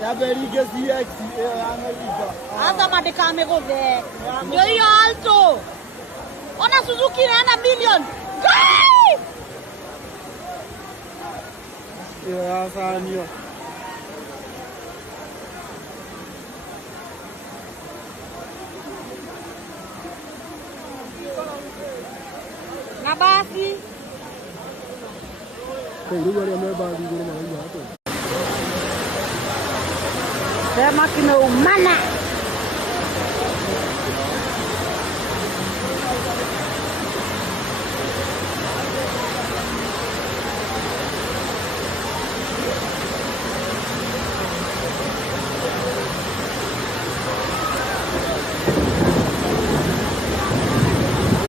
Ya berige CX America. Hata madekame goze. Yo alto. Ona Suzuki na million. Gai! Ya sanio. Na basi. Ndio wale wamebaki ngoro na hapo. Sema kimeumana.